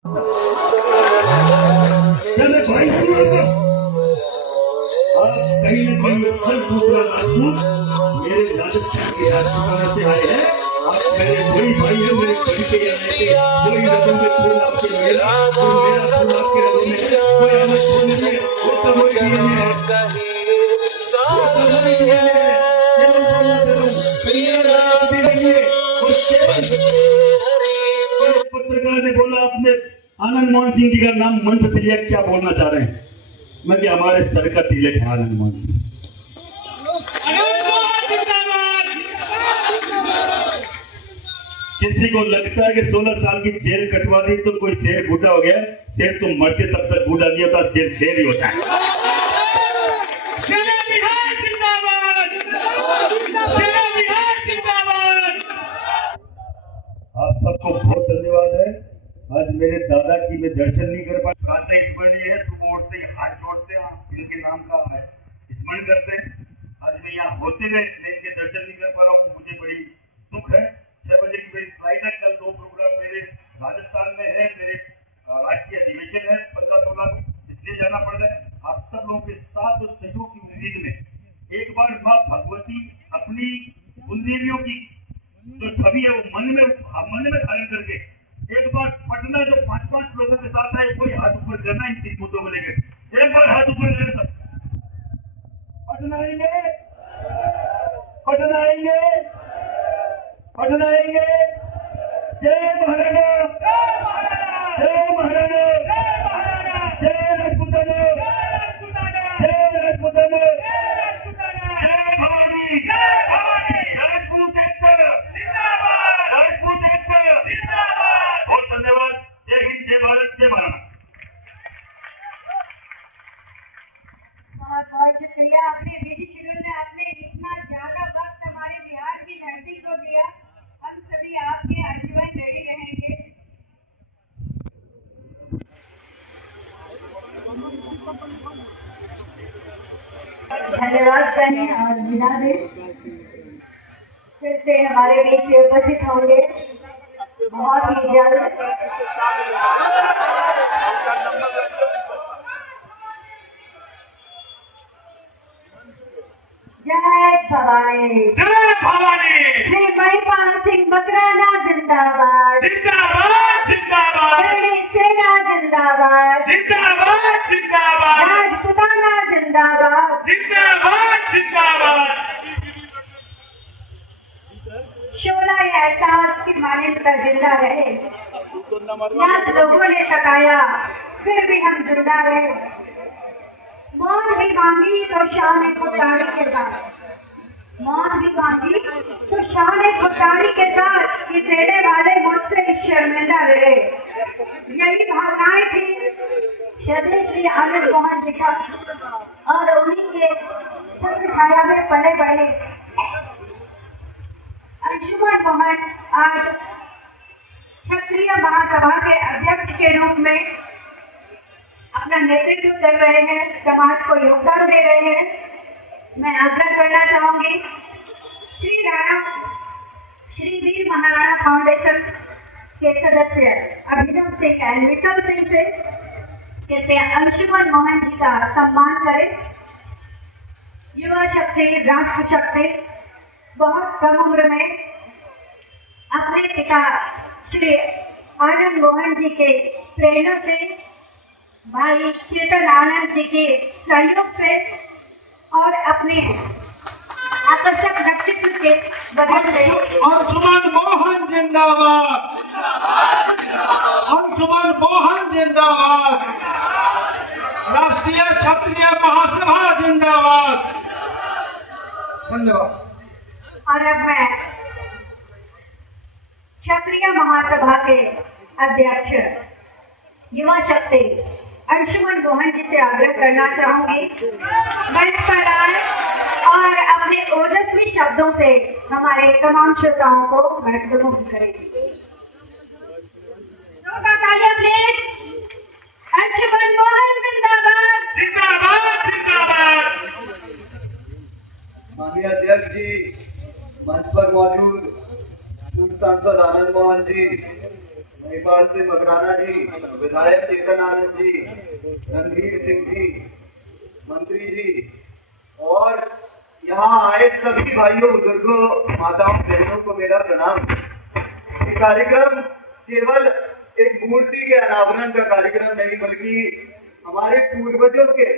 कहीं न कहीं फल दूसरा राजपूत मेरे राजस्थान के राजस्थान से आए हैं। आप मेरे वही भाई हैं, मेरे बड़ी के वही रगों में खून आपके मेरा और मेरा खून आपके रगों में कोई अलग खून नहीं है। वो तो वही पत्रकार ने बोला आपने आनंद मोहन सिंह जी का नाम मंच से लिया, क्या बोलना चाह रहे हैं? मैं कि हमारे सर का तिलक है आनंद मोहन सिंह। किसी को लगता है कि 16 साल की जेल कटवा दी तो कोई शेर बूढ़ा हो गया। शेर तो मरते तब तक बूढ़ा नहीं होता, शेर शेर ही होता है। आप सबको बहुत धन्यवाद है। आज मेरे दादा की मैं दर्शन नहीं कर पाया। स्मरण है, सुबह उठते ही हाथ जोड़ते हैं, इनके नाम का स्मरण करते हैं। आज मैं यहाँ होते हुए मैं इनके दर्शन नहीं कर पा रहा हूँ, मुझे बड़ी दुख है। 6 बजे की मेरी फ्लाइट है, कल 2 प्रोग्राम मेरे राजस्थान में है, मेरे राष्ट्रीय अधिवेशन है 15-16 को, इसलिए जाना पड़ रहा है। आप सब लोगों के साथ और सहयोग की उम्मीद में एक बार माँ भगवती अपनी कुलदेवियों की जो छवि है वो मन में धारण करके एक बार पटना जो 5-5 लोगों के साथ है, कोई हाथ ऊपर करना इन 3 मुद्दों को लेकर, एक बार हाथ ऊपर करें सब। पटना आएंगे, पटना आएंगे, पटना आएंगे। जय महाराणा, जय महाराणा, जय राजपूताना, जय राजपूताना, जय भवानी, राजपूत एकता, राजपूत एकता। बहुत धन्यवाद। जय हिंद, जय भारत, जय महाराणा। बहुत बहुत शुक्रिया। अपने बिजी शेड्यूल में आपने इतना ज्यादा वक्त हमारे बिहार की धरती को दिया। हम सभी आपके आजीवन रेडी रहेंगे। धन्यवाद कहें और विदा दें। फिर से हमारे बीच उपस्थित होंगे बहुत ही जल्द। जय भवानी, जय भवानी। श्री महिपाल सिंह बकराना जिंदाबाद, जिंदाबाद, जिंदाबाद, करणी सेना जिंदाबाद, जिंदाबाद, जिंदाबाद, राजपूताना जिंदाबाद, जिंदाबाद, जिंदाबाद। शोला एहसास की मान्यता जिंदा रहे। याद लोगों ने सताया, फिर भी हम जिंदा रहे। मौत भी मांगी तो शान खुददारी के साथ, मौत भी मांगी तो शान खुददारी के साथ, ये देने वाले मुझसे शर्मिंदा रहे। यही भावनाएं थी श्रद्धेय श्री आनंद मोहन जी का, और उन्हीं के छत्र छाया में पले बढ़े अंशुमान मोहन आज क्षत्रिय महासभा के अध्यक्ष के रूप में अपना नेतृत्व कर रहे हैं, समाज को योगदान दे रहे हैं। मैं आग्रह करना चाहूंगी श्री वीर महाराणा फाउंडेशन के सदस्य अभिनव सिंह एंड विक्रम सिंह से कृपया अंशुमान मोहन जी का सम्मान करें। युवा शक्ति, राष्ट्र शक्ति, बहुत कम उम्र में अपने पिता श्री आनंद मोहन जी के प्रेरणा से, भाई चेतन आनंद जी के सहयोग से और अपने आकर्षक व्यक्तित्व के वजह से अंशुमान मोहन जिंदाबाद, अंशुमान मोहन जिंदाबाद, राष्ट्रीय क्षत्रिय महासभा जिंदाबाद। धन्यवाद। और अब मैं क्षत्रिय महासभा के अध्यक्ष युवा शक्ति अंशुमान मोहन जी से आग्रह करना चाहूंगी मंच पर आए और अपने ओजस्वी शब्दों से हमारे तमाम श्रोताओं को मंत्रमुग्ध करेंगे। अंशुमान मोहन जिंदाबाद, जिंदाबाद, जिंदाबाद। माननीय अध्यक्ष जी, मंच पर मौजूद पूर्व सांसद आनंद मोहन जी, महिपाल निवासी मकराना जी, विधायक चेतन आनंद जी, रणधीर सिंह जी, मंत्री जी और यहाँ आए सभी भाइयों, बुजुर्गों, माताओं, बहनों को मेरा प्रणाम। ये कार्यक्रम केवल एक मूर्ति के अनावरण का कार्यक्रम नहीं, बल्कि हमारे पूर्वजों के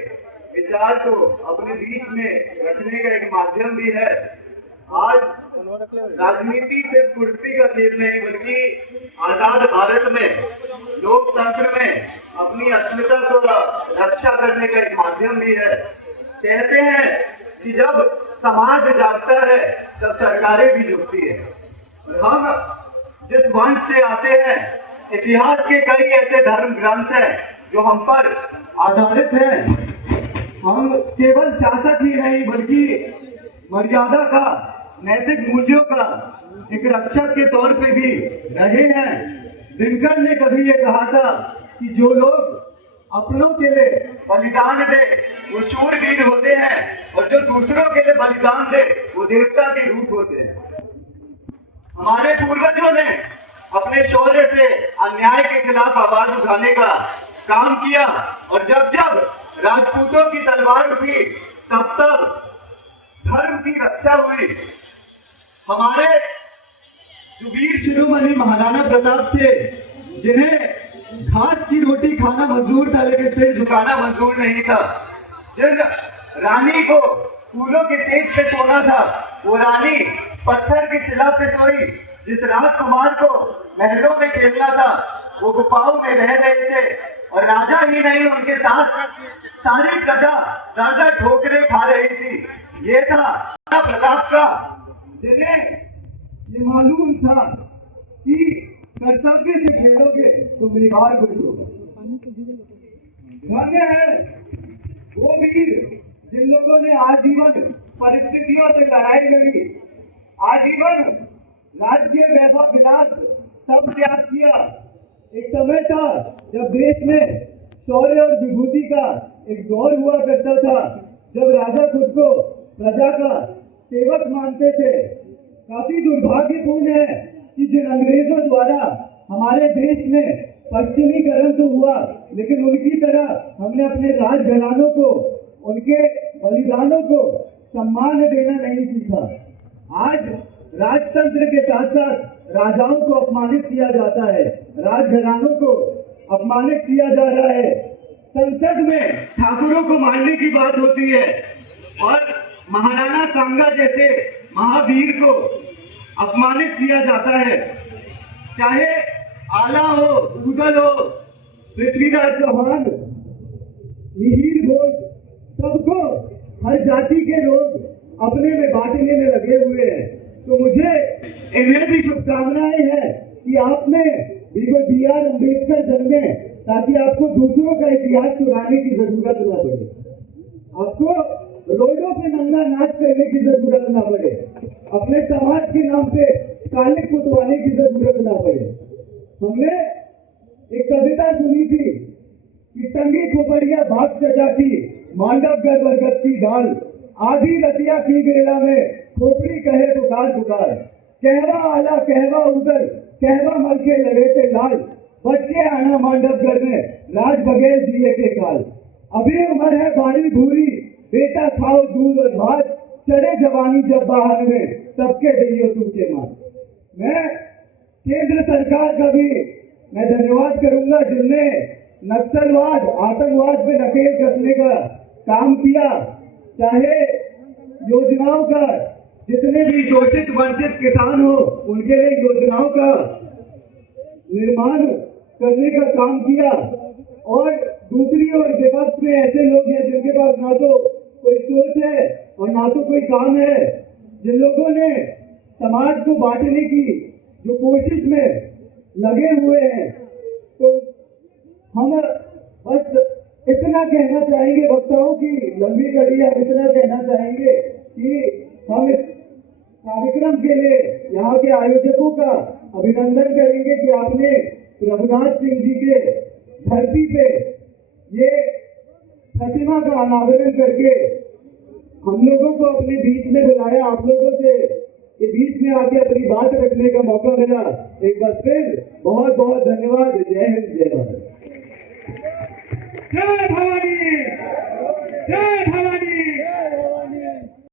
विचार को अपने बीच में रखने का एक माध्यम भी है। आज राजनीति सिर्फ कुर्सी का खेल नहीं, बल्कि आजाद भारत में, लोकतंत्र में अपनी अस्मिता को रक्षा करने का एक माध्यम भी है। कहते हैं कि जब समाज जागता है तब सरकारें भी झुकती है। और हम जिस वंश से आते हैं, इतिहास के कई ऐसे धर्म ग्रंथ हैं जो हम पर आधारित हैं। हम केवल शासक ही नहीं, बल्कि मर्यादा का, नैतिक मूल्यों का एक रक्षक के तौर पे भी रहे हैं। दिनकर ने कभी ये कहा था कि जो लोग अपनों के लिए बलिदान दे वो शूरवीर होते हैं, और जो दूसरों के लिए बलिदान दे वो देवता के रूप होते हैं। हमारे पूर्वजों ने अपने शौर्य से अन्याय के खिलाफ आवाज उठाने का काम किया, और जब जब राजपूतों की तलवार उठी तब तब धर्म की रक्षा हुई। हमारे जो वीर शिरोमणि महाराणा प्रताप थे, जिन्हें घास की रोटी खाना मंजूर था लेकिन सिर झुकाना मंजूर नहीं था, जिन रानी को फूलों के सेज पे सोना था वो रानी पत्थर की शिला पे सोई, जिस राजकुमार को महलों में खेलना था वो गुफाओं में रह रहे थे, और राजा ही नहीं उनके साथ सारी प्रजा दर दर ठोकरें खा रही थी। ये था प्रताप का, जिन्हें ये मालूम था कि कर्तव्य से खेलोगे तो मेवाड़ को होगा। धन्य है वो वीर जिन लोगों ने आजीवन परिस्थितियों से लड़ाई लड़ी, आजीवन राज्य वैभव विलास सब त्याग किया। एक समय था जब देश में शौर्य और विभूति का एक दौर हुआ करता था, जब राजा खुद को प्रजा का सेवक मानते थे। काफी दुर्भाग्यपूर्ण है कि जिन अंग्रेजों द्वारा हमारे देश में पश्चिमीकरण तो हुआ, लेकिन उनकी तरह हमने अपने राजघरानों को, उनके बलिदानों को सम्मान देना नहीं सीखा। आज राजतंत्र के साथ साथ राजाओं को अपमानित किया जाता है, राजघरानों को अपमानित किया जा रहा है। संसद में ठाकुरों को मारने की बात होती है, और महाराणा सांगा जैसे महावीर को अपमानित किया जाता है। चाहे आला हो, उदल हो, पृथ्वीराज चौहान, मिहिर भोज, सबको हर जाति के लोग अपने में बांटने में लगे हुए हैं। तो मुझे इन्हें भी शुभकामनाएं हैं कि आप में BR अम्बेडकर जन्मे, ताकि आपको दूसरों का इतिहास चुराने की जरूरत ना पड़े, आपको रोडों पे नंगा नाच करने की जरूरत ना पड़े, अपने समाज के नाम पे कालिक पुतवाने की जरूरत ना पड़े। हमने एक कविता सुनी थी कि टंगी खोपड़िया भाग चचा की, मांडवगढ़ बरगद की डाल, आधी रतिया की बेला में खोपड़ी कहे पुकार पुकार, कहवा आला कहवा उदल, कहवा मल के लड़े थे लाल, बच के आना मांडवगढ़ में राज बघेल जिए के काल। अभी उम्र है भारी भूरी, बेटा खाओ दूध और भात, चढ़े जवानी जब बाहर में तब के दियो तुमके मात। मैं केंद्र सरकार का भी मैं धन्यवाद करूंगा, जिनने नक्सलवाद, आतंकवाद पे नकेल कसने का काम किया। चाहे योजनाओं का, जितने भी शोषित वंचित किसान हो उनके लिए योजनाओं का निर्माण करने का काम किया, और दूसरी ओर विपक्ष में ऐसे लोग हैं जिनके पास ना तो कोई सोच है और ना तो कोई काम है, जिन लोगों ने समाज को बांटने की जो कोशिश में लगे हुए हैं। तो हम बस इतना कहना चाहेंगे, वक्ताओं की लंबी कड़ी, हम इतना कहना चाहेंगे कि हम इस कार्यक्रम के लिए यहाँ के आयोजकों का अभिनंदन करेंगे कि आपने प्रभुनाथ सिंह जी के धरती पे ये प्रतिमा का अनावरण करके हम लोगों को अपने बीच में बुलाया। आप लोगों से के बीच में आके अपनी बात रखने का मौका मिला। एक बार फिर बहुत बहुत धन्यवाद। जय हिंद, जय भारत। जय भवानी।